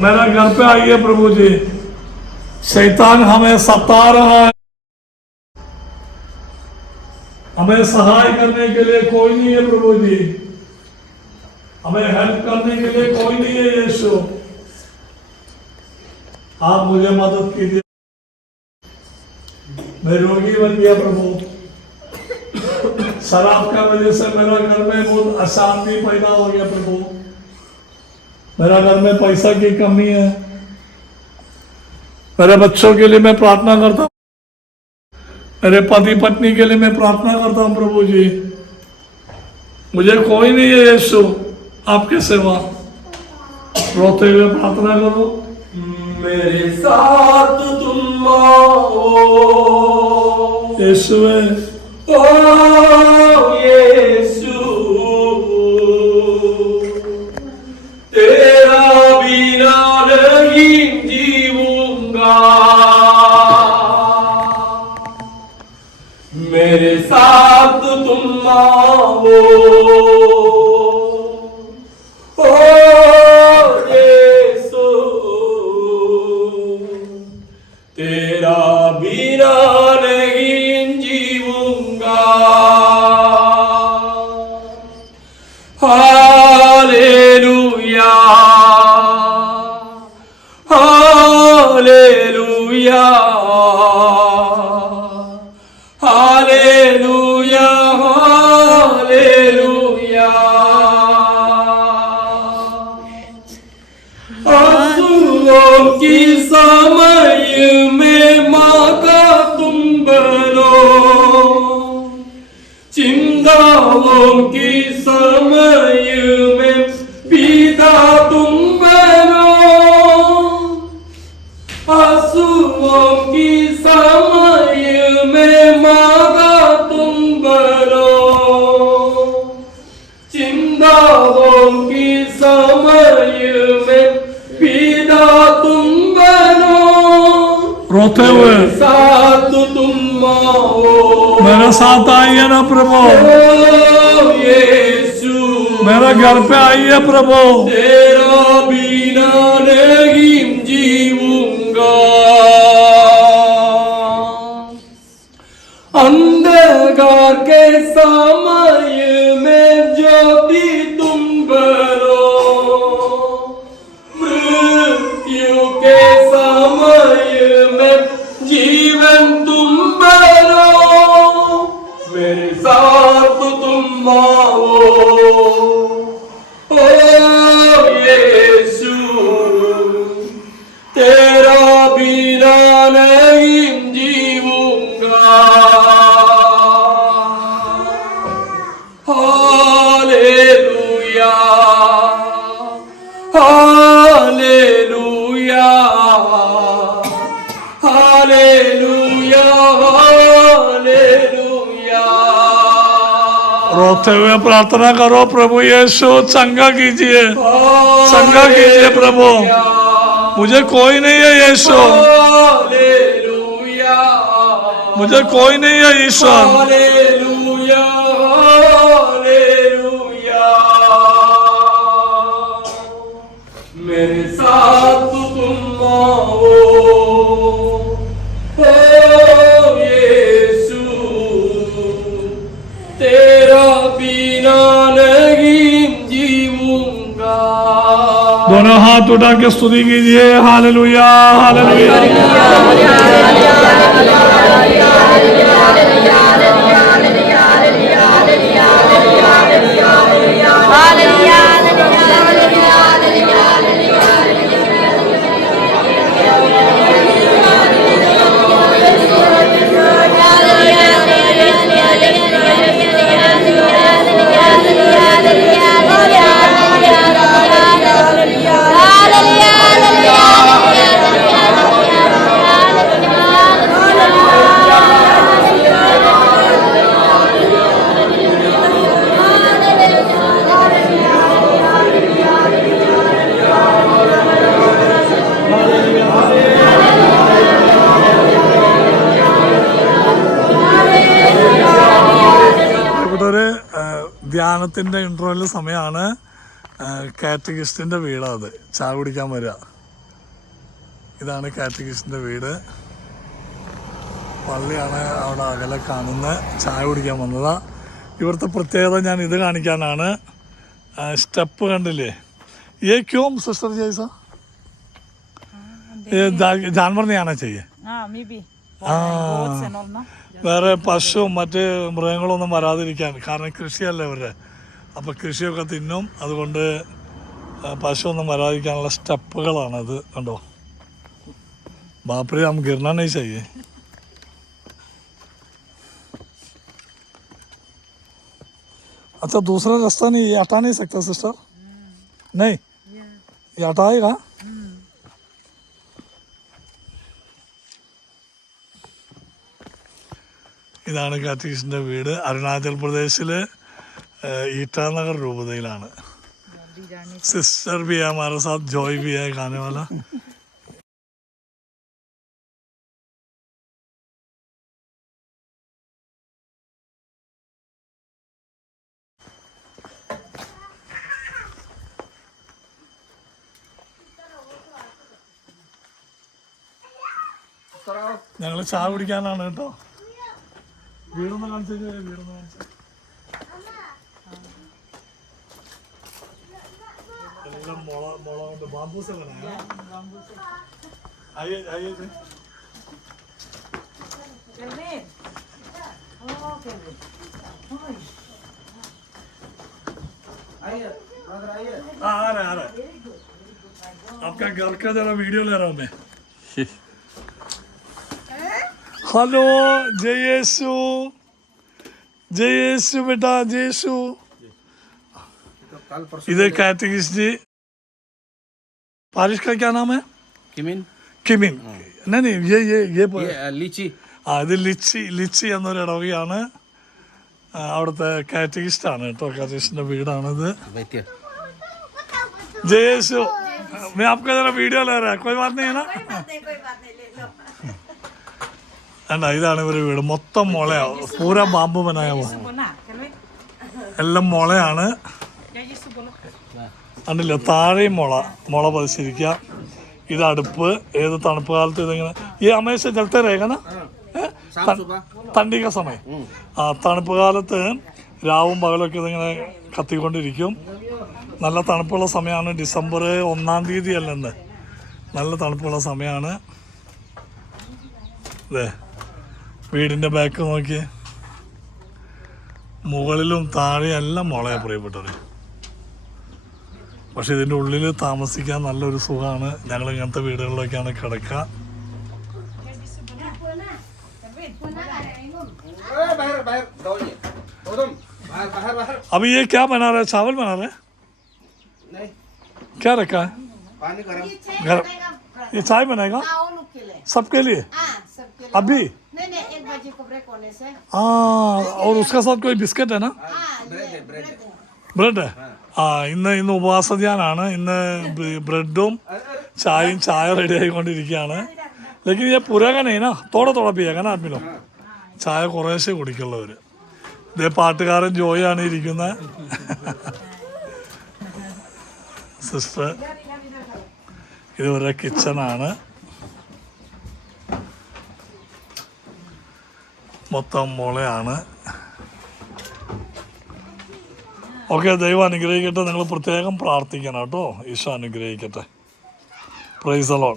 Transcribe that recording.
मेरा घर पे आइए प्रभु जी। शैतान हमें सता रहा है। हमें सहाय करने के लिए कोई नहीं है प्रभु जी। हमें हेल्प करने के लिए कोई नहीं है यीशु। आप मुझे मदद कीजिए। मैं रोगी बन गया प्रभु। शराब का वजह से मेरा घर में बहुत अशांति पैदा हो गया प्रभु। मेरा घर में पैसा की कमी है। मेरे बच्चों के लिए मैं प्रार्थना करता हूँ। मेरे पति पत्नी के लिए मैं प्रार्थना करता हूँ प्रभु जी। मुझे कोई नहीं है यीशु आपके सेवा। रोते हुए प्रार्थना करो। मेरे साथ तुम आओ। यीशु ओ यीशु। साथ रोते हुए साथ तुम मेरे साथ आइए ना प्रभु। मेरे घर पे आइए प्रभु। तेरा बिना नहीं जीऊँगा। अंधकार के समय Oh. रोते हुए प्रार्थना करो प्रभु यीशु चंगा कीजिए। चंगा कीजिए प्रभु। मुझे कोई नहीं है यीशु। शो मुझे कोई नहीं है ईश्वर। दोनों हाथ उठा के स्तुति कीजिए हालेलुया हालेलुया ധ്യാനത്തിന്റെ ഇന്റർവെല് സമയമാണ് കാറ്റഗിസ്റ്റിന്റെ വീടാ അത് ചായ കുടിക്കാൻ വരിക ഇതാണ് കാറ്റഗിസ്റ്റിൻ്റെ വീട് പള്ളിയാണ് അവിടെ അകലെ കാണുന്നത് ചായ കുടിക്കാൻ വന്നതാ ഇവിടുത്തെ പ്രത്യേകത ഞാൻ ഇത് കാണിക്കാനാണ് സ്റ്റെപ്പ് കണ്ടില്ലേ ये क्यों सिस्टर जी ऐसा ये जा- जानवर नहीं आना चाहिए हाँ मी भी ആ बहुत से नॉल ना വേറെ പശുവും മറ്റ് മൃഗങ്ങളൊന്നും വരാതിരിക്കാൻ കാരണം കൃഷിയല്ല ഇവരുടെ അപ്പോൾ കൃഷിയൊക്കെ തിന്നും അതുകൊണ്ട് ആ, പശുവൊന്നും വരാതിരിക്കാനുള്ള സ്റ്റെപ്പുകളാണത് കണ്ടോ ബാപ്പരെ हम गिरना नहीं चाहिए अच्छा दूसरा रास्ता नहीं ये हटा नहीं सकता सिस्टर नहीं ये हटाएगा ഇതാണ് കാത്തീഷിന്റെ വീട്. അരുണാചൽ പ്രദേശിൽ ഈറ്റാനഗർ രൂപതയിലാണ്. സിസ്റ്റർ ബി ആ മാരെ സാത്ത് ജോയ് ബി ആയ കാനവാല ഞങ്ങൾ ചാ കുടിക്കാനാണ് കേട്ടോ. വീടൊന്ന് കാണിച്ചു വീടൊന്ന് കാണിച്ചു എല്ലാം മുള മുള കൊണ്ട് ബാമ്പൂസ് ഒക്കെ ആയേ ആയേ जी। केविन ओ केविन हाँ आ रहा है आ रहा है आपका घर का जरा वीडियो ले रहा हूँ मैं हेलो जय यीशु जय यीशु बेटा जय यीशु इधर कैटेगिस्ट जी बारिश का क्या नाम है കിമിൻ किमिन नहीं नहीं ये ये ये ലിച്ചി ആ ഇത് ലിച്ചി ലിച്ചി എന്നൊരു ഇടവകയാണ് ആ, അവിടുത്തെ കാറ്റഗിസ്റ്റ് ആണ് കേട്ടോ കാറ്റഗിസ്റ്റിന്റെ വീടാണിത് വൈദ്യ जयेशु मैं आपका जरा वीडियो ले रहा है कोई बात नहीं है ना വേണ്ട ഇതാണ് ഇവരുടെ വീട്. മൊത്തം മുളയാവും പൂര ബാമ്പു മനായാവും എല്ലാം മുളയാണ്. കണ്ടില്ല? താഴെയും മുള. മുള പതിച്ചിരിക്കുക. ഇത് അടുപ്പ്. ഏത് തണുപ്പ് കാലത്ത് ഇതെങ്ങനെ ഈ അമേശ ജലത്തെ രേഖന? തണ്ടിക സമയം. ആ തണുപ്പ് കാലത്ത് രാവും പകലൊക്കെ ഇതിങ്ങനെ കത്തിക്കൊണ്ടിരിക്കും. നല്ല തണുപ്പുള്ള സമയമാണ്. ഡിസംബർ ഒന്നാം തീയതി അല്ലെന്ന്. നല്ല തണുപ്പുള്ള സമയമാണ്. അതെ വീടിൻ്റെ ബാക്ക് നോക്കി മുകളിലും താഴെയും എല്ലാം മുളയാ പ്രിയപ്പെട്ടത് പക്ഷെ ഇതിൻ്റെ ഉള്ളിൽ താമസിക്കാൻ നല്ലൊരു സുഖമാണ് ഞങ്ങൾ ഇങ്ങനത്തെ വീടുകളിലൊക്കെയാണ് കിടക്കുക बाहेर बाहेर जाऊन ये गौतम बाहेर बाहेर बाहेर अभी ये क्या बना रहा है चावल बना रहा है नाही क्या रखा है पाणी गरम घर ये चाय बनाएगा हाँ, उन लोग के लिए सबके लिए हाँ सबके लिए अभी नहीं नहीं एक बजे को ब्रेक होने से हाँ और उसका साथ कोई बिस्किट है ना हाँ ये ब्रेड है ബ്രെഡ് ആ ഇന്ന് ഇന്ന് ഉപവാസധ്യാനാണ് ഇന്ന് ബ്ര- ബ്രെഡും ചായയും ചായ റെഡി ആയിക്കൊണ്ടിരിക്കുകയാണ് ലേക്കിൻ ഞാൻ പുരകനേന തോടെ തോടെ പിയാക്കാൻ ആത്മിലോ ചായ കുറേശ്ശെ കുടിക്കുള്ളവർ ഇതേ പാട്ടുകാരൻ ജോയാണ് ഇരിക്കുന്നത് സിസ്റ്റർ ഇത് ഇവരുടെ കിച്ചണാണ് മൊത്തം മുളയാണ് ഓക്കെ ദൈവം അനുഗ്രഹിക്കട്ടെ. നിങ്ങൾ പ്രത്യേകം പ്രാർത്ഥിക്കണം കേട്ടോ. ഈശോ അനുഗ്രഹിക്കട്ടെ. Price alone